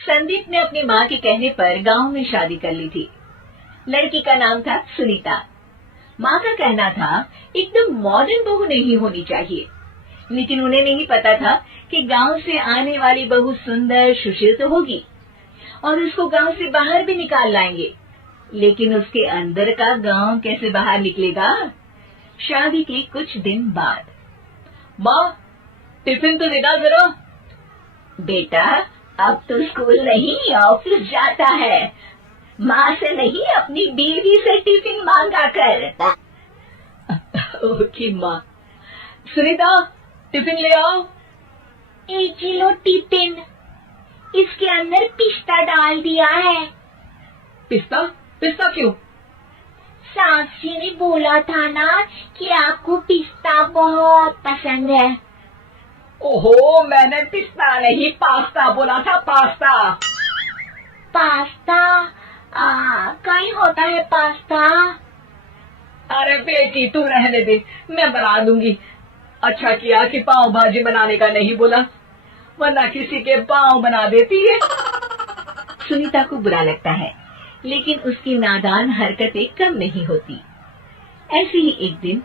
संदीप ने अपनी माँ के कहने पर गांव में शादी कर ली थी। लड़की का नाम था सुनीता। माँ का कहना था एकदम मॉडर्न बहू नहीं होनी चाहिए, लेकिन उन्हें नहीं पता था कि गांव से आने वाली बहू सुंदर सुशील तो होगी और उसको गांव से बाहर भी निकाल लाएंगे, लेकिन उसके अंदर का गांव कैसे बाहर निकलेगा। शादी के कुछ दिन बाद, माँ टिफिन तो देना जरा। बेटा अब तो स्कूल नहीं ऑफिस जाता है, माँ से नहीं अपनी बीवी से टिफिन मांगा कर। ओके माँ। सुनीता टिफिन ले आओ। 1 किलो टिफिन, इसके अंदर पिस्ता डाल दिया है। पिस्ता? पिस्ता क्यों? सास जी ने बोला था ना कि आपको पिस्ता बहुत पसंद है। ओहो, मैंने पिस्ता नहीं पास्ता बोला था, पास्ता। पास्ता? कहीं होता है पास्ता? अरे बेटी तू रहने दे, मैं बना दूंगी। अच्छा किया कि पाव भाजी बनाने का नहीं बोला, वरना किसी के पाव बना देती है। सुनीता को बुरा लगता है, लेकिन उसकी नादान हरकतें कम नहीं होती। ऐसे ही एक दिन,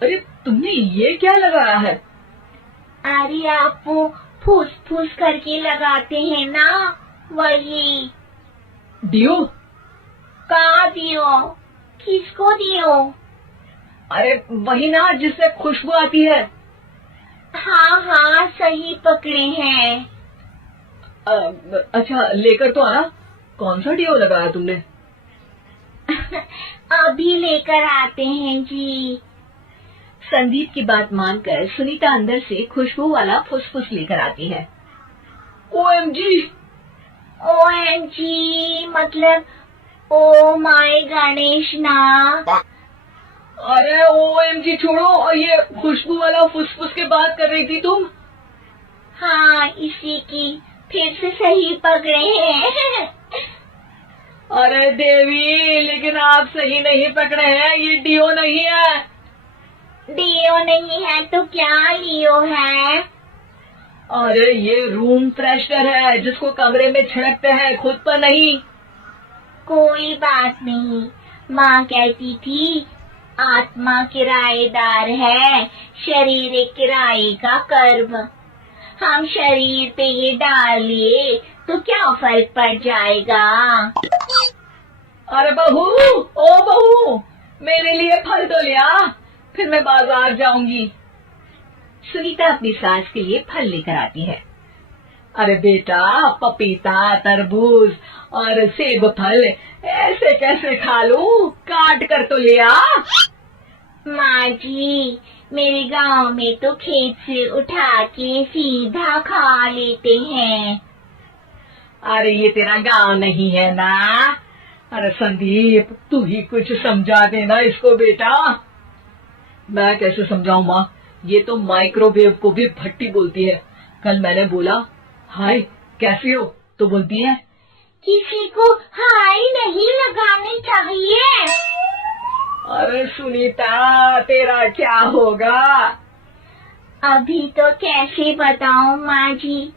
अरे तुमने ये क्या लगाया है? अरे आप वो फूस फूस करके लगाते हैं ना, वही। डियो? कहाँ दियो? किसको दियो? अरे वही ना जिससे खुशबू आती है। हाँ सही पकड़े हैं। अच्छा लेकर तो आना। कौन सा डियो लगाया तुमने? अभी लेकर आते हैं जी। संदीप की बात मानकर सुनीता अंदर से खुशबू वाला फुसफुस लेकर आती है। ओएमजी! ओएमजी मतलब ओ माय गणेश ना। अरे ओएमजी छोड़ो, ये खुशबू वाला फुसफुस की बात कर रही थी तुम? हाँ इसी की, फिर से सही पकड़े हैं। अरे देवी, लेकिन आप सही नहीं पकड़े हैं, ये डियो नहीं है। डियो नहीं है तो क्या लियो है? अरे ये रूम फ्रेशनर है, जिसको कमरे में छिड़कते हैं, खुद पर नहीं। कोई बात नहीं, माँ कहती थी आत्मा किराएदार है, शरीर एक किराए का कर्म। हम शरीर पे ये डाल लिए तो क्या फर्क पड़ जाएगा। अरे बहू, ओ बहू, मेरे लिए फल तो ले आ, फिर मैं बाजार जाऊंगी। सुनीता अपनी सास के लिए फल लेकर आती है। अरे बेटा, पपीता, तरबूज और सेब फल ऐसे कैसे खा लूं? काट कर तो ले आ। माँ जी, मेरे गांव में तो खेत से उठा के सीधा खा लेते हैं। अरे ये तेरा गांव नहीं है ना। अरे संदीप, तू ही कुछ समझा देना इसको बेटा। मैं कैसे समझाऊं माँ, ये तो माइक्रोवेव को भी भट्टी बोलती है। कल मैंने बोला हाय कैसी हो, तो बोलती है किसी को हाय नहीं लगाने चाहिए। अरे सुनीता, तेरा क्या होगा? अभी तो कैसे बताऊं माँ जी,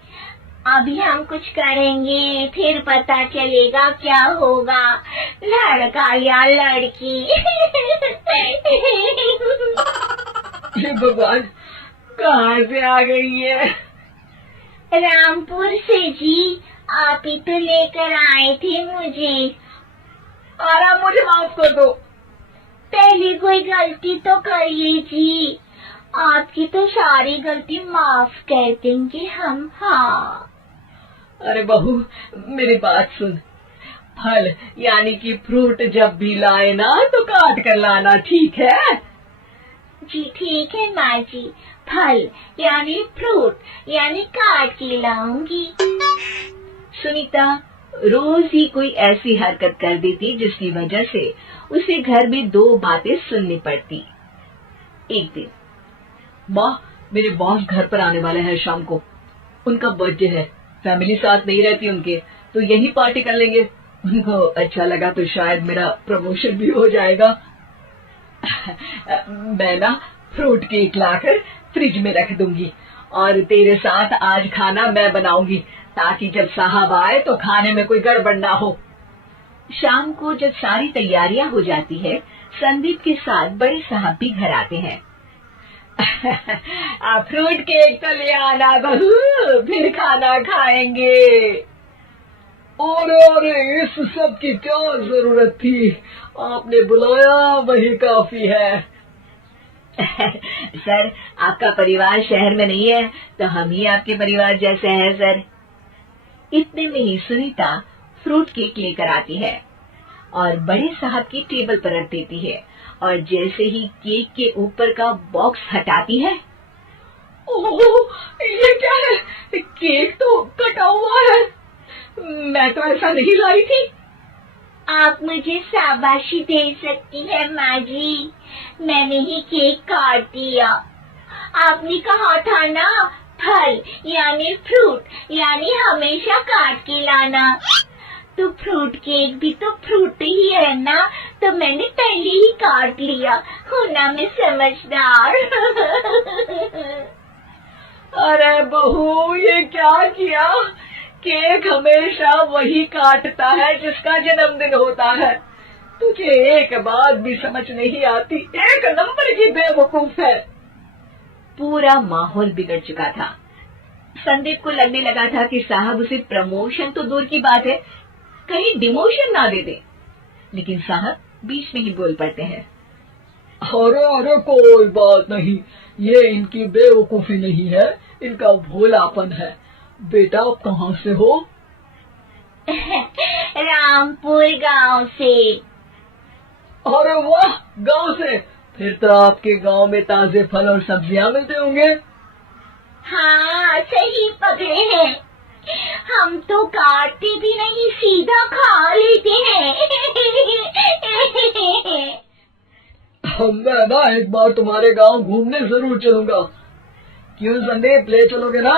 अभी हम कुछ करेंगे फिर पता चलेगा क्या होगा, लड़का या लड़की। ये भगवान, कहाँ से आ गई है? रामपुर से जी, आप ही तो लेकर आए थे मुझे। अरे मुझे माफ कर दो। पहले कोई गलती तो करिए जी, आपकी तो सारी गलती माफ कर देंगे हम। हाँ अरे बहू, मेरी बात सुन। फल यानी कि फ्रूट जब भी लाए ना तो काट कर लाना, ठीक है? जी ठीक है माँ जी, फल यानी फ्रूट यानी काट के लाऊंगी। सुनीता रोज ही कोई ऐसी हरकत कर देती जिसकी वजह से उसे घर में 2 बातें सुननी पड़ती। एक दिन, माँ मेरे बॉस घर पर आने वाले हैं शाम को, उनका बर्थडे है, फैमिली साथ नहीं रहती उनके, तो यही पार्टी कर लेंगे। उनको अच्छा लगा तो शायद मेरा प्रमोशन भी हो जाएगा। मैं ना फ्रूट केक लाकर फ्रिज में रख दूंगी और तेरे साथ आज खाना मैं बनाऊंगी, ताकि जब साहब आए तो खाने में कोई गड़बड़ ना हो। शाम को जब सारी तैयारियां हो जाती है, संदीप के साथ बड़े साहब भी घर आते हैं। फ्रूट केक तो ले आना बहू, फिर खाना खाएंगे। अरे इस सब की क्या जरूरत थी, आपने बुलाया वही काफी है। सर, आपका परिवार शहर में नहीं है तो हम ही आपके परिवार जैसे हैं सर। इतने में ही सुनीता फ्रूट केक लेकर आती है और बड़े साहब की टेबल पर रख देती है, और जैसे ही केक के ऊपर का बॉक्स हटाती है, ओह, ये क्या है? केक तो कटा हुआ है। मैं तो ऐसा नहीं लाई थी। आप मुझे शाबाशी दे सकती हैं माँ जी, मैंने ही केक काट दिया। आपने कहा था ना, फल यानी फ्रूट यानी हमेशा काट के लाना। तो फ्रूट केक भी तो फ्रूट ही है ना, तो मैंने पहले ही काट लिया। हूँ ना मैं समझदार। अरे बहू, ये क्या किया? केक हमेशा वही काटता है जिसका जन्मदिन होता है। तुझे एक बात भी समझ नहीं आती, एक नंबर की बेवकूफ है। पूरा माहौल बिगड़ चुका था। संदीप को लगने लगा था कि साहब उसे प्रमोशन तो दूर की बात है, कहीं डिमोशन ना दे दे। लेकिन साहब बीच में ही बोल पड़ते हैं। अरे कोई बात नहीं, ये इनकी बेवकूफी नहीं है, इनका भोलापन है। बेटा, आप कहाँ से हो? रामपुर गांव से। अरे वाह, गांव से? फिर तो आपके गांव में ताजे फल और सब्जियां मिलते होंगे। हाँ, सही पकड़े हैं। हम तो काटते भी नहीं, सीधा खा लेते हैं। मैं ना एक बार तुम्हारे गांव घूमने जरूर चलूंगा। क्यों संदीप, ले चलोगे ना?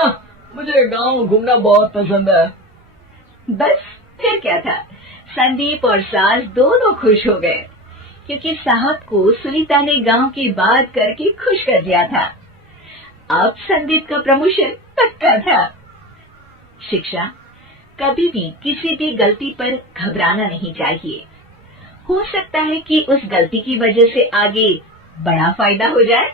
मुझे गांव घूमना बहुत पसंद है। बस फिर क्या था, संदीप और सास दोनों खुश हो गए, क्योंकि साहब को सुनीता ने गांव की बात करके खुश कर दिया था। अब संदीप का प्रमोशन पक्का था। शिक्षा, कभी भी किसी भी गलती पर घबराना नहीं चाहिए। हो सकता है कि उस गलती की वजह से आगे बड़ा फायदा हो जाए।